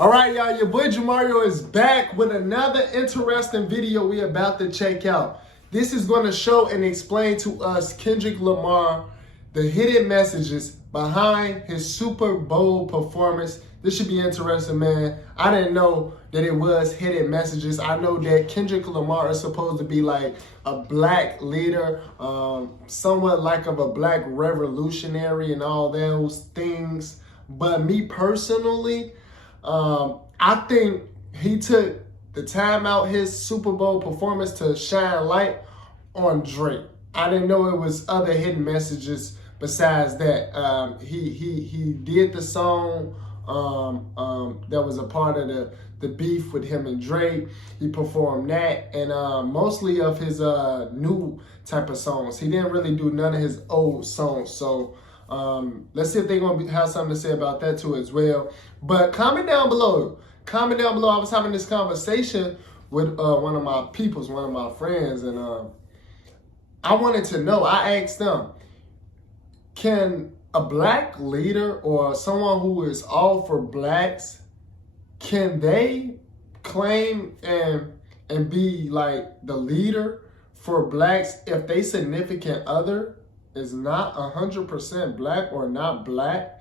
All right, y'all, your boy Jamario is back with another interesting video we about to check out. This is going to show and explain to us Kendrick Lamar the hidden messages behind his Super Bowl performance. This should be interesting, man. I didn't know that it was hidden messages. I know that Kendrick Lamar is supposed to be like a black leader, somewhat like of a black revolutionary and all those things. But me personally, I think he took the time out his Super Bowl performance to shine light on Drake. I didn't know it was other hidden messages besides that. He did the song that was a part of the beef with him and Drake. He performed that and mostly of his new type of songs. He didn't really do none of his old songs. So let's see if they're going to have something to say about that too as well. But comment down below. Comment down below. I was having this conversation with one of my peoples, one of my friends, and I wanted to know, I asked them, can a black leader or someone who is all for blacks, can they claim and be like the leader for blacks if they significant other is not 100% black or not black?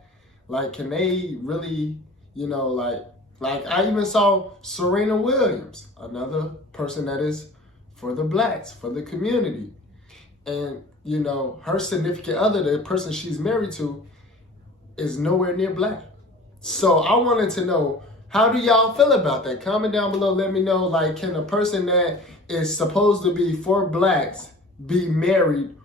Like, can they really, you know, like I even saw Serena Williams, another person that is for the blacks, for the community. And, you know, her significant other, the person she's married to, is nowhere near black. So I wanted to know, how do y'all feel about that? Comment down below, let me know, like, can a person that is supposed to be for blacks be married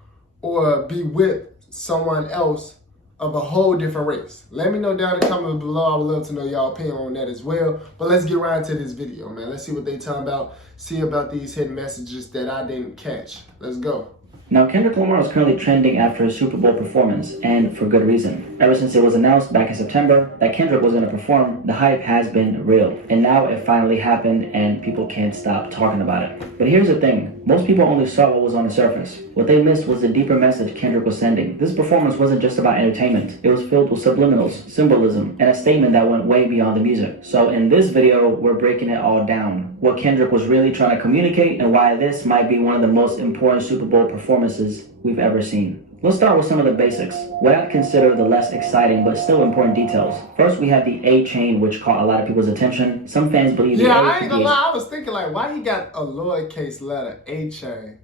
or be with someone else of a whole different race? Let me know down in the comments below. I would love to know y'all opinion on that as well. But let's get right into this video, man. Let's see what they talking about. See about these hidden messages that I didn't catch. Let's go. Now, Kendrick Lamar is currently trending after his Super Bowl performance, and for good reason. Ever since it was announced back in September that Kendrick was going to perform, the hype has been real. And now it finally happened, and people can't stop talking about it. But here's the thing. Most people only saw what was on the surface. What they missed was the deeper message Kendrick was sending. This performance wasn't just about entertainment. It was filled with subliminals, symbolism, and a statement that went way beyond the music. So in this video, we're breaking it all down. What Kendrick was really trying to communicate and why this might be one of the most important Super Bowl performances we've ever seen. Let's start with some of the basics, what I'd consider the less exciting but still important details. First, we have the A chain, which caught a lot of people's attention. Some fans believe I ain't gonna lie, I was thinking like, why he got a lowercase letter, A chain?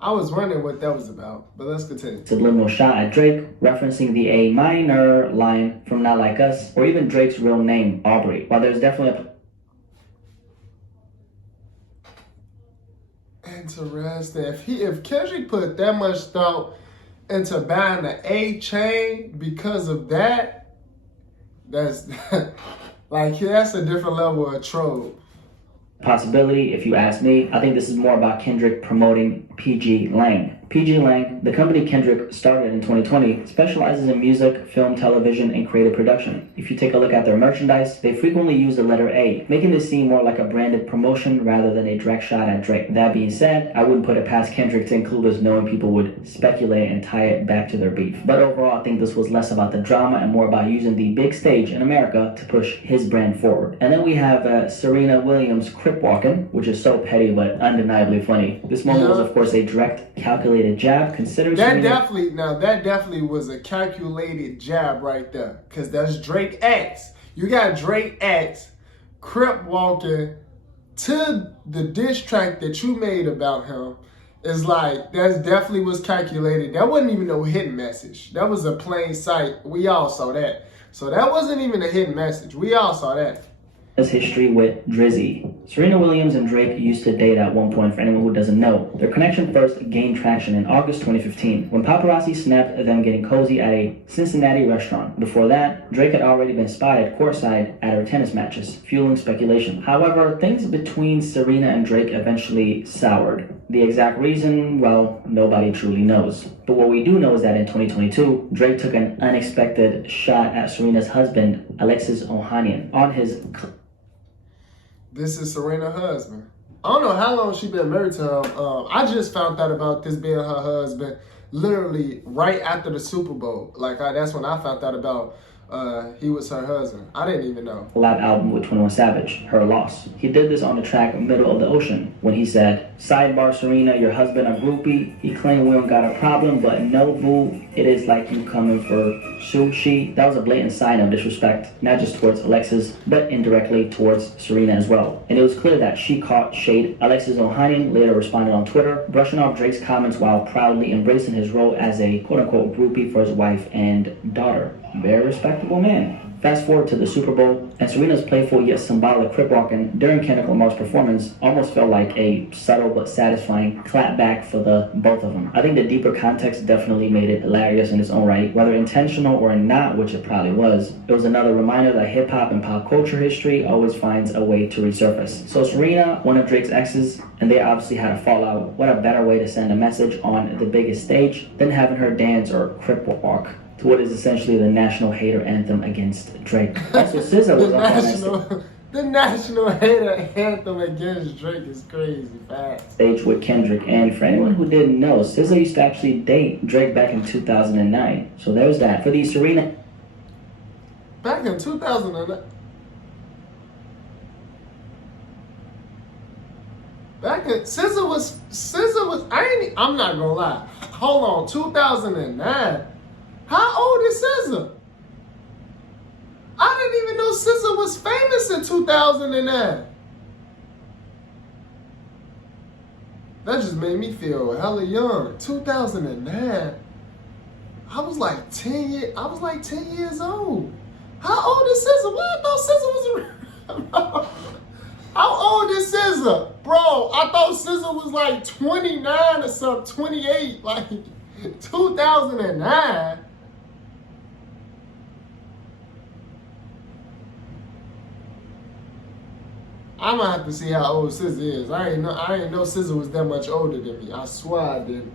I was wondering what that was about, but let's continue. Subliminal shot at Drake, referencing the A minor line from Not Like Us, or even Drake's real name, Aubrey. While there's definitely Interesting. If Kendrick put that much thought into buying the A chain because of that, that's like, that's a different level of troll. Possibility, if you ask me. I think this is more about Kendrick promoting PG Lang. PG Lang, the company Kendrick started in 2020, specializes in music, film, television, and creative production. If you take a look at their merchandise, they frequently use the letter A, making this seem more like a branded promotion rather than a direct shot at Drake. That being said, I wouldn't put it past Kendrick to include this, knowing people would speculate and tie it back to their beef. But overall, I think this was less about the drama and more about using the big stage in America to push his brand forward. And then we have Serena Williams crip walking, which is so petty but undeniably funny. This moment was, of course, a direct, calculated jab, considering that definitely was a calculated jab right there, because that's Drake X. You got Drake X crip walking to the diss track that you made about him. It's like, that definitely was calculated. That wasn't even no hidden message. That was a plain sight. We all saw that. So that wasn't even a hidden message. We all saw that. History with Drizzy. Serena Williams and Drake used to date at one point, for anyone who doesn't know. Their connection first gained traction in August 2015 when paparazzi snapped them getting cozy at a Cincinnati restaurant. Before that, Drake had already been spotted courtside at her tennis matches, fueling speculation. However, things between Serena and Drake eventually soured. The exact reason, well, nobody truly knows. But what we do know is that in 2022, Drake took an unexpected shot at Serena's husband, Alexis Ohanian, on his... This is Serena's husband. I don't know how long she been married to him. I just found out about this being her husband literally right after the Super Bowl. Like, that's when I found out about he was her husband. I didn't even know. Collab album with 21 Savage, Her Loss. He did this on the track Middle of the Ocean when he said, "Sidebar Serena, your husband a groupie. He claimed we don't got a problem, but no boo, it is like you coming for sushi." That was a blatant sign of disrespect, not just towards Alexis, but indirectly towards Serena as well. And it was clear that she caught shade. Alexis Ohanian later responded on Twitter, brushing off Drake's comments while proudly embracing his role as a quote-unquote groupie for his wife and daughter. Very respectable man. Fast forward to the Super Bowl, and Serena's playful yet symbolic crip walking during Kendrick Lamar's performance almost felt like a subtle but satisfying clap back for the both of them. I think the deeper context definitely made it hilarious in its own right, whether intentional or not, which it probably was. It was another reminder that hip-hop and pop culture history always finds a way to resurface. So Serena, one of Drake's exes, and they obviously had a fallout. What a better way to send a message on the biggest stage than having her dance or crip walk to what is essentially the national hater anthem against Drake. Also, SZA was on the national hater anthem against Drake is crazy, fast. Stage with Kendrick, and for anyone who didn't know, SZA used to actually date Drake back in 2009. So there's that. For the Serena. Back in 2009. Back in SZA was I'm not gonna lie. Hold on, 2009. How old is SZA? I didn't even know SZA was famous in 2009. That just made me feel hella young. 2009. I was like 10 years old. How old is SZA? Well, I thought SZA was around. How old is SZA? Bro, I thought SZA was like 29 or something, 28, like 2009. I'm gonna have to see how old SZA is. I ain't know SZA was that much older than me. I swear I didn't.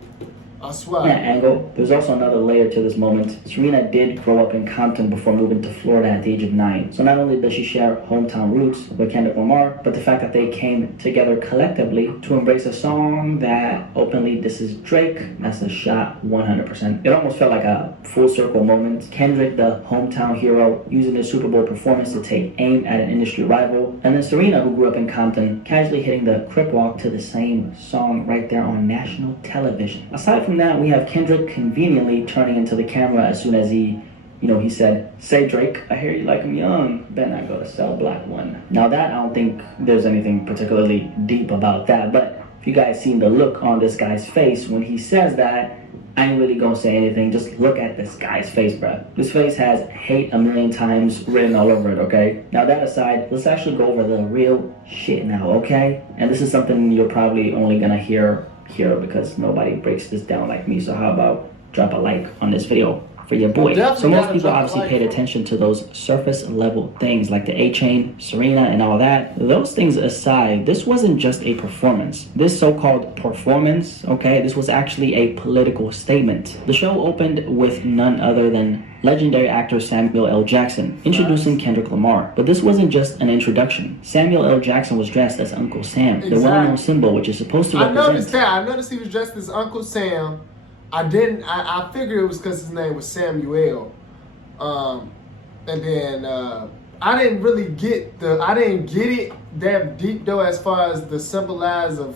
I swear. That angle. There's also another layer to this moment. Serena did grow up in Compton before moving to Florida at the age of 9. So not only does she share hometown roots with Kendrick Lamar, but the fact that they came together collectively to embrace a song that openly disses Drake, that's a shot 100%. It almost felt like a full circle moment. Kendrick, the hometown hero, using his Super Bowl performance to take aim at an industry rival, and then Serena, who grew up in Compton, casually hitting the crip walk to the same song right there on national television. Aside from that, we have Kendrick conveniently turning into the camera as soon as he said, "Say Drake, I hear you like him young. Better not go to Cell Block 1." Now that, I don't think there's anything particularly deep about that, but if you guys seen the look on this guy's face when he says that, I ain't really gonna say anything. Just look at this guy's face, bruh. This face has hate a million times written all over it, okay? Now that aside, let's actually go over the real shit now, okay? And this is something you're probably only gonna hear here because nobody breaks this down like me. So how about drop a like on this video for your boy? So most people obviously paid attention to those surface level things like the A-Chain, Serena, and all that. Those things aside, this wasn't just a performance. This so-called performance, okay, this was actually a political statement. The show opened with none other than legendary actor Samuel L. Jackson introducing Kendrick Lamar. But this wasn't just an introduction. Samuel L. Jackson was dressed as Uncle Sam, the well-known symbol which is supposed to represent... I noticed he was dressed as Uncle Sam. I figured it was because his name was Samuel. And then I didn't get it that deep though as far as the symbolize of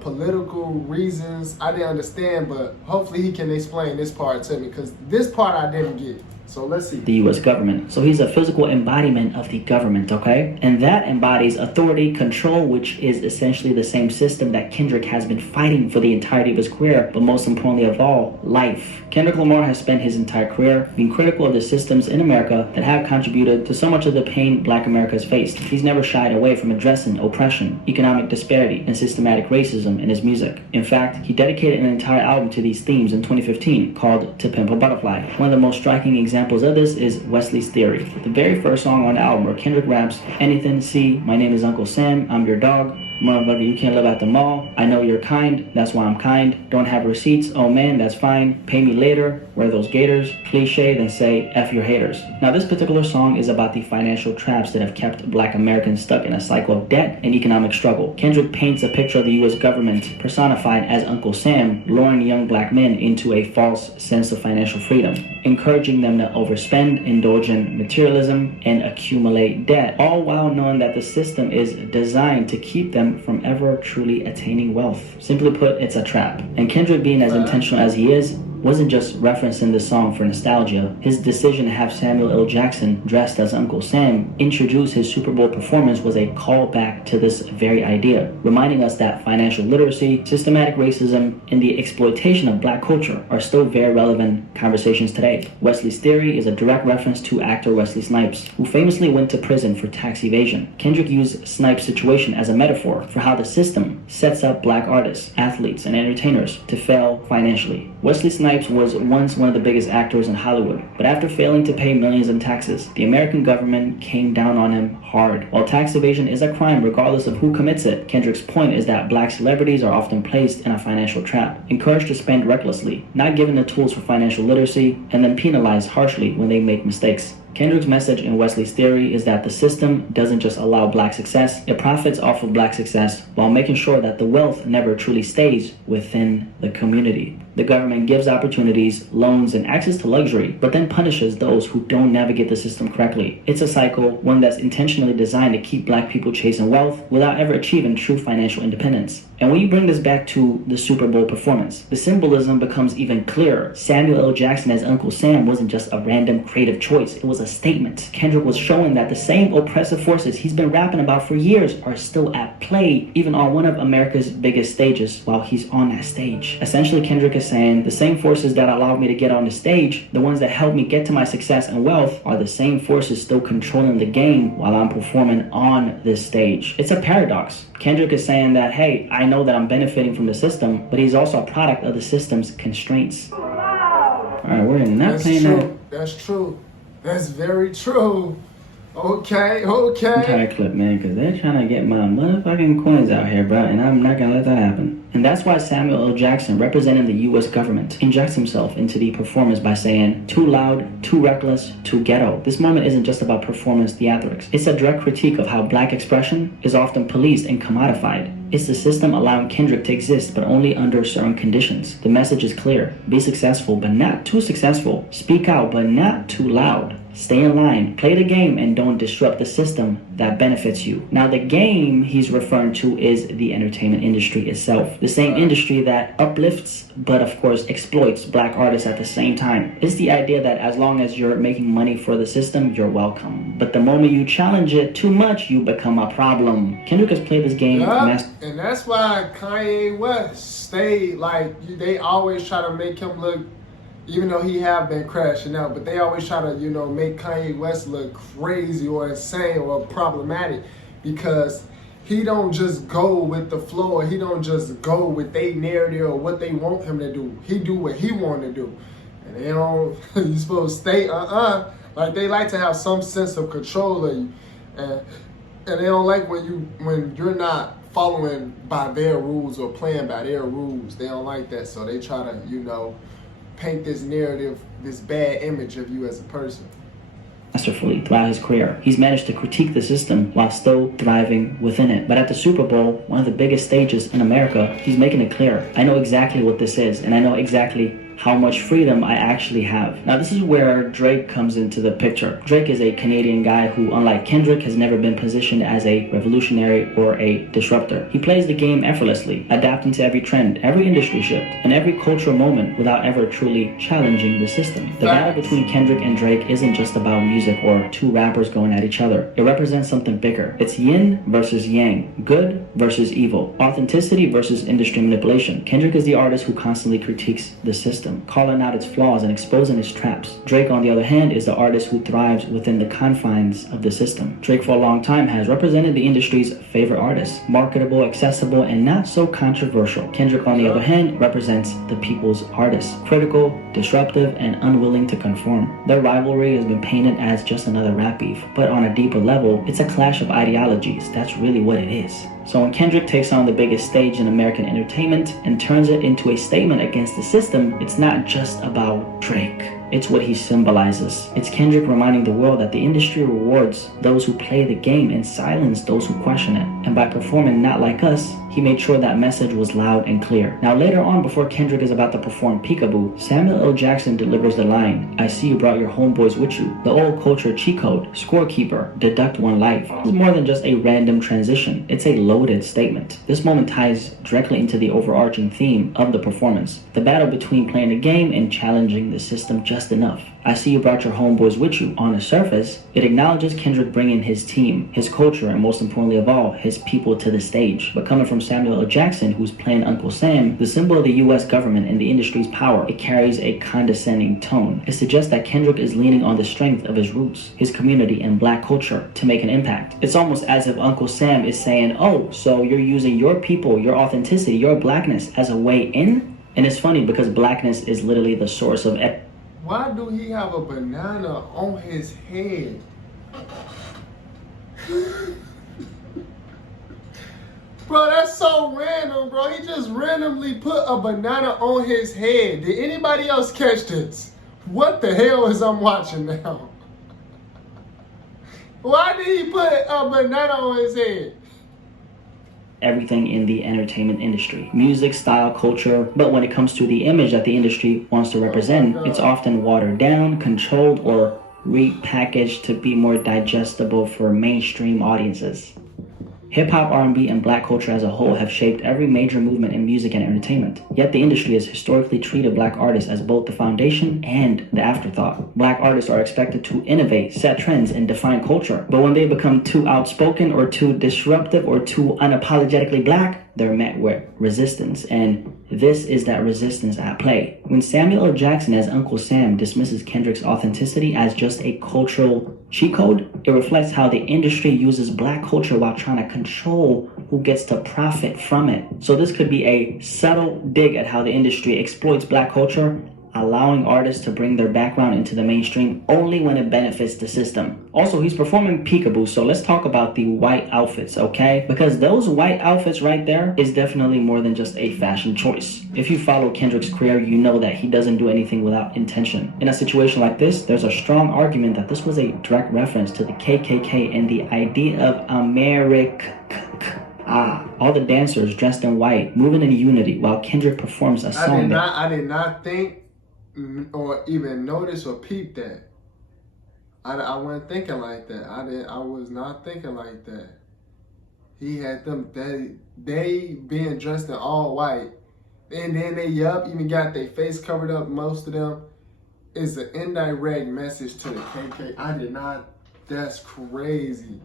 political reasons. I didn't understand, but hopefully he can explain this part to me because this part I didn't get. So let's see. The U.S. government. So he's a physical embodiment of the government, okay? And that embodies authority, control, which is essentially the same system that Kendrick has been fighting for the entirety of his career, but most importantly of all, life. Kendrick Lamar has spent his entire career being critical of the systems in America that have contributed to so much of the pain Black America has faced. He's never shied away from addressing oppression, economic disparity, and systematic racism in his music. In fact, he dedicated an entire album to these themes in 2015 called To Pimp a Butterfly. One of the most striking examples of this is Wesley's Theory, the very first song on the album where Kendrick raps, "Anything to see, my name is Uncle Sam, I'm your dog. Motherfucker, you can't live at the mall. I know you're kind, that's why I'm kind. Don't have receipts, oh man, that's fine. Pay me later. wear those gators, cliche, then say F your haters. Now this particular song is about the financial traps that have kept black Americans stuck in a cycle of debt and economic struggle. Kendrick paints a picture of the US government personified as Uncle Sam, luring young black men into a false sense of financial freedom, encouraging them to overspend, indulge in materialism, and accumulate debt, all while knowing that the system is designed to keep them from ever truly attaining wealth. Simply put, it's a trap. And Kendrick, being as intentional as he is, wasn't just referencing this song for nostalgia. His decision to have Samuel L. Jackson, dressed as Uncle Sam, introduce his Super Bowl performance was a callback to this very idea, reminding us that financial literacy, systematic racism, and the exploitation of black culture are still very relevant conversations today. Wesley's theory is a direct reference to actor Wesley Snipes, who famously went to prison for tax evasion. Kendrick used Snipes' situation as a metaphor for how the system sets up black artists, athletes, and entertainers to fail financially. Wesley Snipes was once one of the biggest actors in Hollywood, but after failing to pay millions in taxes, the American government came down on him hard. While tax evasion is a crime regardless of who commits it, Kendrick's point is that black celebrities are often placed in a financial trap, encouraged to spend recklessly, not given the tools for financial literacy, and then penalized harshly when they make mistakes. Kendrick's message in Wesley's theory is that the system doesn't just allow black success, it profits off of black success while making sure that the wealth never truly stays within the community. The government gives opportunities, loans, and access to luxury, but then punishes those who don't navigate the system correctly. It's a cycle, one that's intentionally designed to keep black people chasing wealth without ever achieving true financial independence. And when you bring this back to the Super Bowl performance, the symbolism becomes even clearer. Samuel L. Jackson as Uncle Sam wasn't just a random creative choice, it was a statement. Kendrick was showing that the same oppressive forces he's been rapping about for years are still at play, even on one of America's biggest stages while he's on that stage. Essentially, Kendrick is saying the same forces that allowed me to get on the stage, the ones that helped me get to my success and wealth, are the same forces still controlling the game while I'm performing on this stage. It's a paradox. Kendrick is saying that, hey, I know that I'm benefiting from the system, but he's also a product of the system's constraints. Alright, we're not playing that. That's true. That's very true. Okay. Entire clip, man, because they're trying to get my motherfucking coins out here, bro, and I'm not gonna let that happen. And that's why Samuel L. Jackson, representing the US government, injects himself into the performance by saying, too loud, too reckless, too ghetto. This moment isn't just about performance theatrics. It's a direct critique of how black expression is often policed and commodified. It's the system allowing Kendrick to exist, but only under certain conditions. The message is clear. Be successful, but not too successful. Speak out, but not too loud. Stay in line, play the game, and don't disrupt the system that benefits you. Now, the game he's referring to is the entertainment industry itself. The same industry that uplifts, but of course exploits black artists at the same time. It's the idea that as long as you're making money for the system, you're welcome. But the moment you challenge it too much, you become a problem. Kendrick has played this game. And that's why Kanye West stayed, they always try to make him look, even though he have been crashing out, but they always try to, make Kanye West look crazy or insane or problematic, because he don't just go with the flow, or he don't just go with their narrative or what they want him to do. He do what he want to do. And they don't, you supposed to stay, like they like to have some sense of control of you. And they don't like when you're not following by their rules or playing by their rules. They don't like that, so they try to, paint this narrative, this bad image of you as a person. Masterfully throughout his career, he's managed to critique the system while still thriving within it. But at the Super Bowl, one of the biggest stages in America, he's making it clear. I know exactly what this is, and I know exactly how much freedom I actually have. Now, this is where Drake comes into the picture. Drake is a Canadian guy who, unlike Kendrick, has never been positioned as a revolutionary or a disruptor. He plays the game effortlessly, adapting to every trend, every industry shift, and every cultural moment without ever truly challenging the system. The battle between Kendrick and Drake isn't just about music or two rappers going at each other. It represents something bigger. It's yin versus yang, good versus evil, authenticity versus industry manipulation. Kendrick is the artist who constantly critiques the system, calling out its flaws and exposing its traps. Drake, on the other hand, is the artist who thrives within the confines of the system. Drake, for a long time, has represented the industry's favorite artist, marketable, accessible, and not so controversial. Kendrick, on the other hand, represents the people's artist, critical, disruptive, and unwilling to conform. Their rivalry has been painted as just another rap beef, but on a deeper level, it's a clash of ideologies. That's really what it is. So when Kendrick takes on the biggest stage in American entertainment and turns it into a statement against the system, it's not just about Drake. It's what he symbolizes. It's Kendrick reminding the world that the industry rewards those who play the game and silence those who question it. And by performing Not Like Us, he made sure that message was loud and clear. Now later on, before Kendrick is about to perform Peekaboo, Samuel L. Jackson delivers the line, "I see you brought your homeboys with you." The old culture cheat code, scorekeeper, deduct one life. It's more than just a random transition. It's a loaded statement. This moment ties directly into the overarching theme of the performance, the battle between playing the game and challenging the system just enough. "I see you brought your homeboys with you." On the surface, it acknowledges Kendrick bringing his team, his culture, and most importantly of all, his people to the stage. But coming from Samuel L. Jackson, who's playing Uncle Sam, the symbol of the US government and the industry's power, it carries a condescending tone. It suggests that Kendrick is leaning on the strength of his roots, his community, and black culture to make an impact. It's almost as if Uncle Sam is saying, "Oh, so you're using your people, your authenticity, your blackness as a way in?" And it's funny because blackness is literally the source of Why do he have a banana on his head? Bro, that's so random, bro. He just randomly put a banana on his head. Did anybody else catch this? What the hell is I'm watching now? Why did he put a banana on his head? Everything in the entertainment industry, music, style, culture. But when it comes to the image that the industry wants to represent, it's often watered down, controlled, or repackaged to be more digestible for mainstream audiences. Hip-hop, R&B, and black culture as a whole have shaped every major movement in music and entertainment. Yet the industry has historically treated black artists as both the foundation and the afterthought. Black artists are expected to innovate, set trends, and define culture. But when they become too outspoken or too disruptive or too unapologetically black, they're met with resistance, and this is that resistance at play. When Samuel L. Jackson as Uncle Sam dismisses Kendrick's authenticity as just a cultural cheat code, it reflects how the industry uses black culture while trying to control who gets to profit from it. So this could be a subtle dig at how the industry exploits black culture, allowing artists to bring their background into the mainstream only when it benefits the system. Also, he's performing Peekaboo, so let's talk about the white outfits, okay? Because those white outfits right there is definitely more than just a fashion choice. If you follow Kendrick's career, you know that he doesn't do anything without intention. In a situation like this, there's a strong argument that this was a direct reference to the KKK and the idea of America. All the dancers dressed in white, moving in unity while Kendrick performs a song I did not think or even notice or peep that. I wasn't thinking like that. I was not thinking like that. He had them, they being dressed in all white. And then they even got their face covered up, most of them. Is an indirect message to the KK. I did not, that's crazy.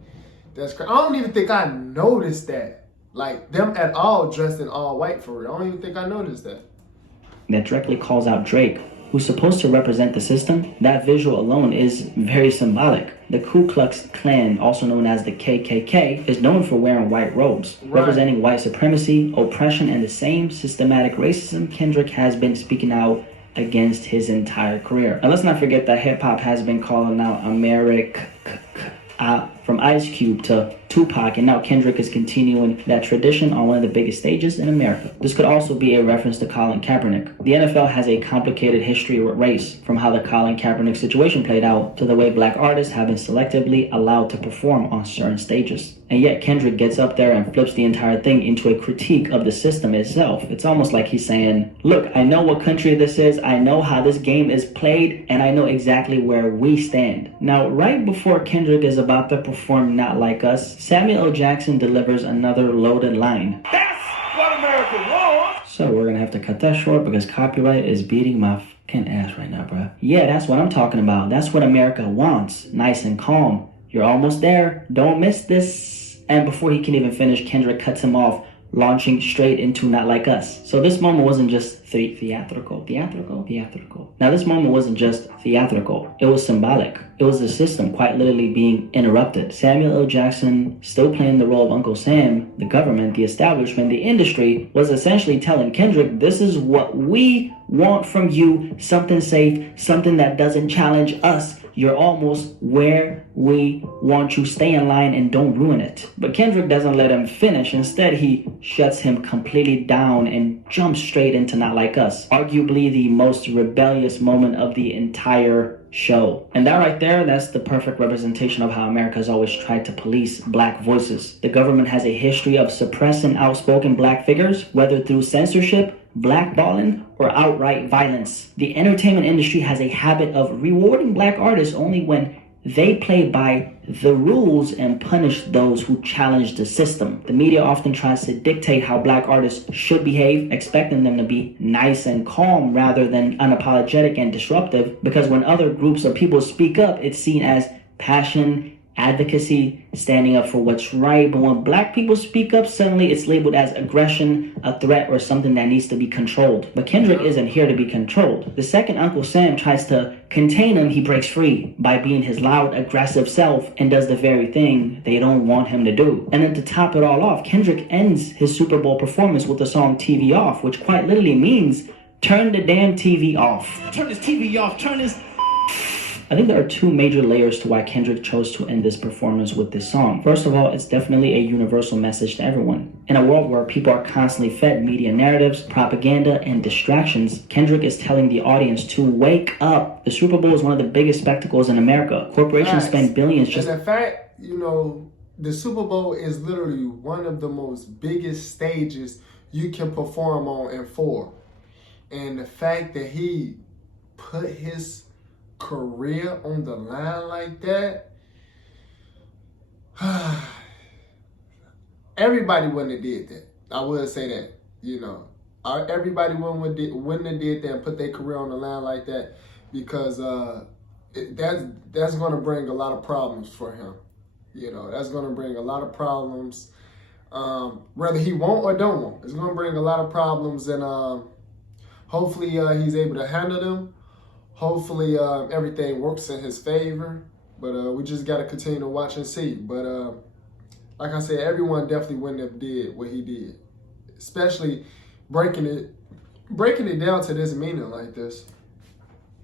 That's crazy. I don't even think I noticed that. Like them at all dressed in all white for real. I don't even think I noticed that. That directly calls out Drake, who's supposed to represent the system. That visual alone is very symbolic. The Ku Klux Klan, also known as the KKK, is known for wearing white robes, representing white supremacy, oppression, and the same systematic racism Kendrick has been speaking out against his entire career. And let's not forget that hip-hop has been calling out America, from Ice Cube to Tupac, and now Kendrick is continuing that tradition on one of the biggest stages in America. This could also be a reference to Colin Kaepernick. The NFL has a complicated history with race, from how the Colin Kaepernick situation played out to the way black artists have been selectively allowed to perform on certain stages. And yet Kendrick gets up there and flips the entire thing into a critique of the system itself. It's almost like he's saying, look, I know what country this is, I know how this game is played, and I know exactly where we stand. Now, right before Kendrick is about to perform Not Like Us, Samuel L. Jackson delivers another loaded line. That's what America wants! So we're gonna have to cut that short because copyright is beating my fucking ass right now, bruh. Yeah, that's what I'm talking about. That's what America wants. Nice and calm. You're almost there. Don't miss this. And before he can even finish, Kendrick cuts him off, launching straight into Not Like Us. So this moment wasn't just theatrical. Now this moment wasn't just theatrical. It was symbolic. It was the system quite literally being interrupted. Samuel L. Jackson, still playing the role of Uncle Sam, the government, the establishment, the industry, was essentially telling Kendrick, this is what we want from you. Something safe, something that doesn't challenge us. you're almost where we want you. Stay in line and don't ruin it. But Kendrick doesn't let him finish. Instead, he shuts him completely down and jumps straight into Not Like Us, arguably the most rebellious moment of the entire show. And that right there, that's the perfect representation of how America has always tried to police black voices. The government has a history of suppressing outspoken black figures, whether through censorship, blackballing, or outright violence. The entertainment industry has a habit of rewarding black artists only when they play by the rules and punish those who challenge the system. The media often tries to dictate how black artists should behave, expecting them to be nice and calm rather than unapologetic and disruptive, because when other groups of people speak up, it's seen as passion, advocacy, standing up for what's right. But when black people speak up, suddenly it's labeled as aggression, a threat, or something that needs to be controlled. But Kendrick isn't here to be controlled. The second Uncle Sam tries to contain him, he breaks free by being his loud, aggressive self and does the very thing they don't want him to do. And then to top it all off, Kendrick ends his Super Bowl performance with the song TV Off, which quite literally means turn the damn TV off. Turn this TV off. Turn this. I think there are two major layers to why Kendrick chose to end this performance with this song. First of all, it's definitely a universal message to everyone. In a world where people are constantly fed media narratives, propaganda, and distractions, Kendrick is telling the audience to wake up. The Super Bowl is one of the biggest spectacles in America. Corporations spend billions just... And the fact, the Super Bowl is literally one of the most biggest stages you can perform on and for. And the fact that he put his career on the line like that, everybody wouldn't have did that. I would say that, everybody wouldn't have did that and put their career on the line like that, because that's going to bring a lot of problems for him. That's going to bring a lot of problems, whether he want or don't want. It's going to bring a lot of problems, and hopefully he's able to handle them. Hopefully everything works in his favor, but we just got to continue to watch and see. But like I said, everyone definitely wouldn't have did what he did, especially breaking it down to this meaning like this.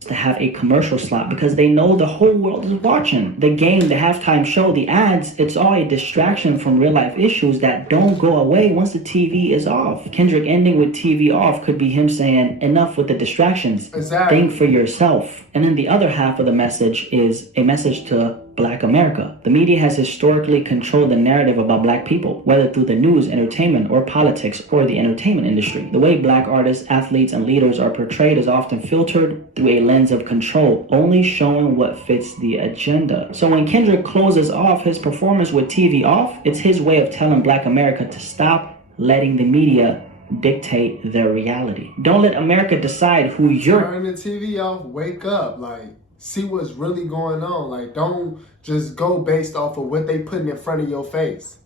To have a commercial slot because they know the whole world is watching. The game, the halftime show, the ads, it's all a distraction from real life issues that don't go away once the TV is off. Kendrick ending with TV off could be him saying, enough with the distractions. Exactly. Think for yourself. And then the other half of the message is a message to Black America. The media has historically controlled the narrative about black people, whether through the news, entertainment, or politics, or the entertainment industry. The way black artists, athletes, and leaders are portrayed is often filtered through a lens of control, only showing what fits the agenda. So when Kendrick closes off his performance with TV Off, it's his way of telling Black America to stop letting the media dictate their reality. Don't let America decide who you're... Turn the TV off, wake up, see what's really going on. Don't just go based off of what they putting in front of your face.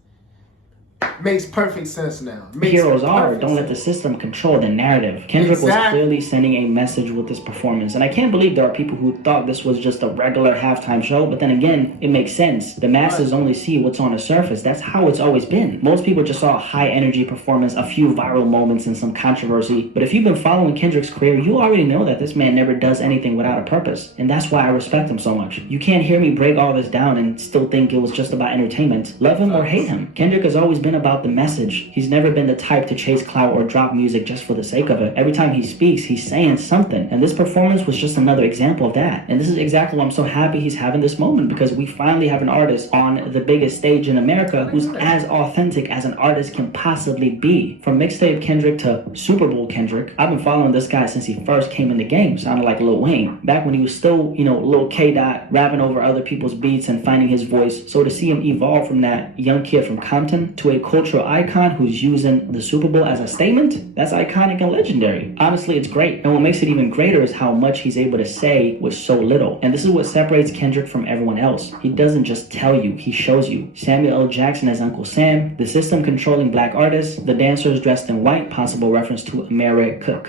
Makes perfect sense now. Heroes are. Don't let the system control the narrative. Kendrick was clearly sending a message with this performance. And I can't believe there are people who thought this was just a regular halftime show. But then again, it makes sense. The masses only see what's on the surface. That's how it's always been. Most people just saw a high energy performance, a few viral moments, and some controversy. But if you've been following Kendrick's career, you already know that this man never does anything without a purpose. And that's why I respect him so much. You can't hear me break all this down and still think it was just about entertainment. Love him or hate him, Kendrick has always been about the message. He's never been the type to chase clout or drop music just for the sake of it. Every time he speaks, he's saying something. And this performance was just another example of that. And this is exactly why I'm so happy he's having this moment, because we finally have an artist on the biggest stage in America who's as authentic as an artist can possibly be. From mixtape Kendrick to Super Bowl Kendrick, I've been following this guy since he first came in the game. Sounded like Lil Wayne. Back when he was still, Lil K-Dot, rapping over other people's beats and finding his voice. So to see him evolve from that young kid from Compton to a cultural icon who's using the Super Bowl as a statement, that's iconic and legendary. Honestly, it's great. And what makes it even greater is how much he's able to say with so little. And this is what separates Kendrick from everyone else. He doesn't just tell you, he shows you. Samuel L. Jackson as Uncle Sam, the system controlling black artists, the dancers dressed in white, possible reference to America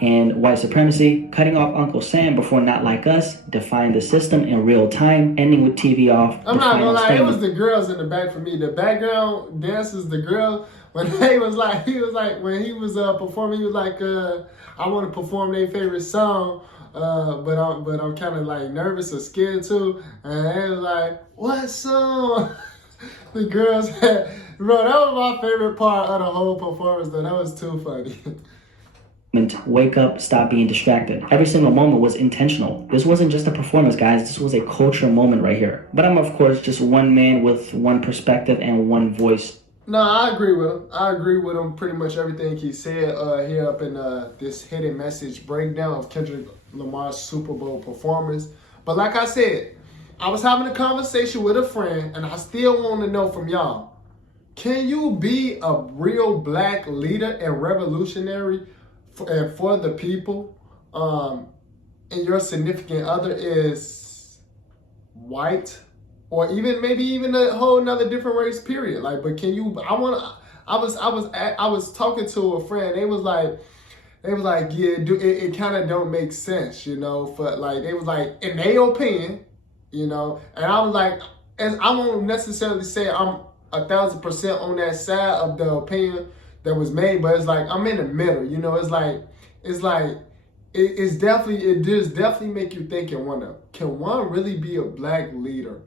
and white supremacy, cutting off Uncle Sam before Not Like Us, defying the system in real time, ending with TV Off. I'm not gonna lie, it was the girls in the back for me. The background dancers, the girl, when he was performing, he was like, I want to perform their favorite song but I'm kind of like nervous or scared too. And they was like, "What song?" The girls had, bro. That was my favorite part of the whole performance. Though that was too funny. Wake up, stop being distracted. Every single moment was intentional. This wasn't just a performance, guys. This was a culture moment right here. But I'm, of course, just one man with one perspective and one voice. No, I agree with him. I agree with him pretty much everything he said here up in this hidden message breakdown of Kendrick Lamar's Super Bowl performance. But like I said, I was having a conversation with a friend, and I still want to know from y'all, can you be a real black leader and revolutionary for the people, and your significant other is white, or maybe even a whole nother different race, period? Like, but can you? I was talking to a friend. They was like, yeah, it kind of don't make sense, you know. For like, they was like, in their opinion, you know. And I was like, and I won't necessarily say I'm 1,000% on that side of the opinion that was made, but it's like I'm in the middle, you know. It does definitely make you think and wonder, can one really be a black leader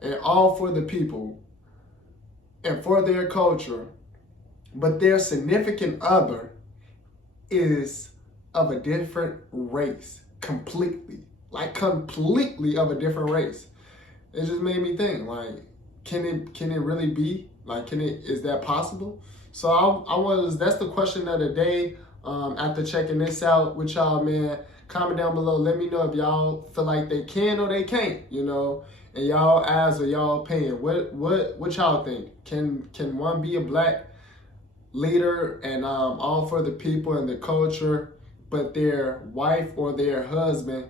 and all for the people and for their culture, but their significant other is of a different race, completely of a different race? It just made me think, like, can it really be? Like, is that possible? So that's the question of the day. After checking this out with y'all, man, comment down below. Let me know if y'all feel like they can or they can't, you know, and y'all eyes or y'all opinion. What y'all think? Can one be a black leader and all for the people and the culture, but their wife or their husband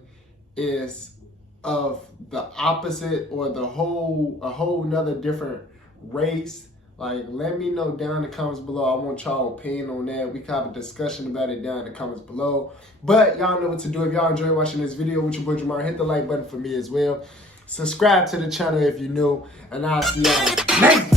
is of the opposite or a whole nother different race? Like, let me know down in the comments below. I want y'all opinion on that. We can have a discussion about it down in the comments below. But y'all know what to do. If y'all enjoy watching this video with your boy Lamar, hit the like button for me as well. Subscribe to the channel if you're new, and I'll see y'all next time.